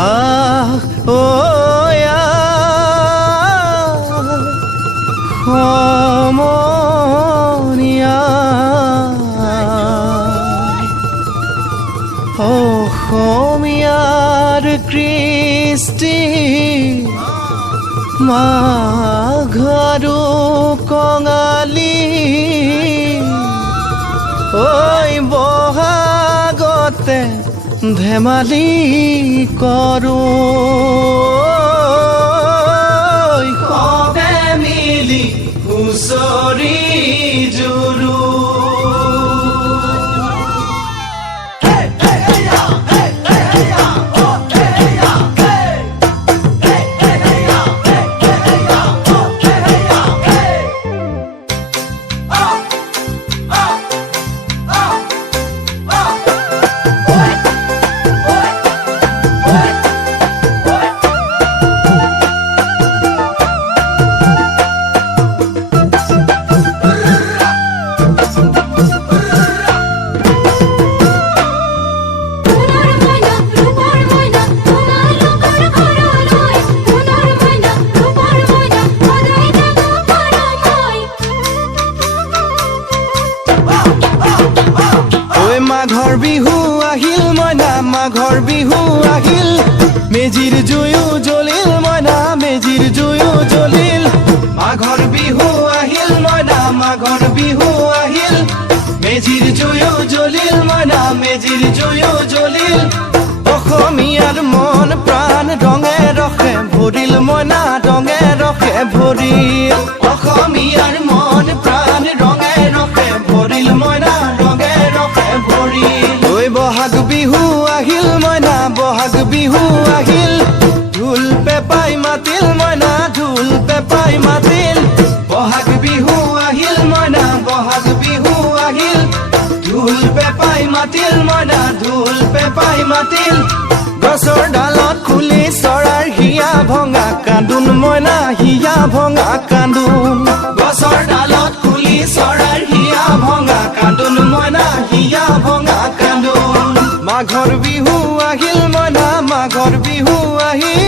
আহ ও সমনীয়া অসমীয়াৰ কৃষ্টি মাঘৰো কঙালী ঐ বহাগতে ধেমালি কৰোঁ সবে মিলি হুঁচৰি জুৰো মাঘৰ বিহু আহিল মইনা মাঘৰ বিহু আহিল মেজিৰ জুয়ো জ্বলিল মইনা মেজিৰ জুয়ো জ্বলিল মাঘৰ বিহু আহিল মইনা মাঘৰ বিহু আহিল মেজিৰ জুয়ো জ্বলিল মইনা মেজিৰ জুয়ো জ্বলিল অসমীয়াৰ মন প্ৰাণ ৰঙে ৰসে ভৰিল মইনা ৰঙে ৰসে ভৰিল অসমীয়াৰ মন প্ৰাণ ৰঙে ৰসে ভৰিল মইনা ৰঙে ৰসে ভৰিল ঐ বহাগ বিহু আহিল মইনা বহাগ বিহু আহিল ঢোল পেপাই মাতিল মইনা ঢোল পেপাই মাতিল বহাগ বিহু আহিল মইনা বহাগ বিহু আহিল ঢোল পেপাই মাতিল মইনা ঢোল পেপাই মাতিল গছৰ ডালত খুলি চৰাৰ হিয়া ভঙা কান্দোন মইনা হিয়া ভঙা কান্দোন গছৰ ডালত খুলি চৰাৰ হিয়া ভঙা কান্দোন মইনা হিয়া ভঙা কান্দোন মাঘৰ বিহু আহিল মইনা মাঘৰ বিহু আহিল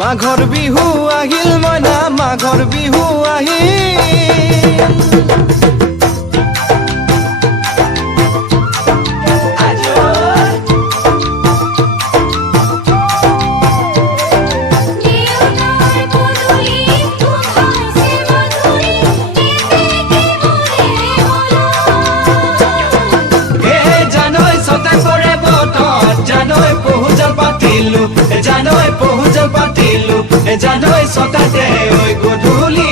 মাঘৰ বিহু আহিল মইনা মাঘৰ বিহু আহিল জানৈ পহুজল পাতিলো জানৈ ছটাতে ঐ গধূলি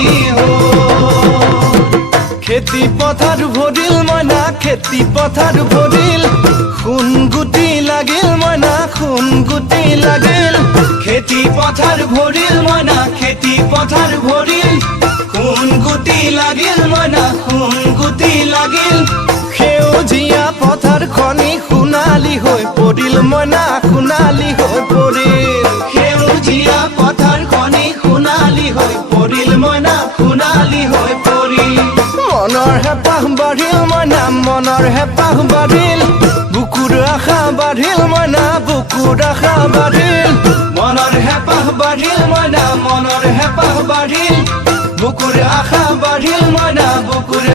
খেতি পথাৰ ভৰিল মইনা খেতি পথাৰ ভৰিল সোণ গুটি লাগিল মইনা সোণ গুটি লাগিল খেতি পথাৰ ভৰিল মইনা খেতি পথাৰ ভৰিল সোণ গুটি লাগিল মইনা সোণ গুটি লাগিল সেউজীয়া পথাৰ খনি সোণালী হৈ পৰিল মইনা সোণালী হৈ পৰিল সেউজীয়া পথাৰ খনি সোণালী হৈ পৰিল মইনা সোণালী হৈ পৰিল মনৰ হেঁপাহ বাঢ়িল মইনা মনৰ হেঁপাহ বাঢ়িল বুকুৰ আশা বাঢ়িল মইনা বুকুৰ আশা বাঢ়িল মনৰ হেঁপাহ বাঢ়িল মইনা মনৰ হেঁপাহ বাঢ়িল বুকুৰ আশা বাঢ়িল মইনা বুকুৰ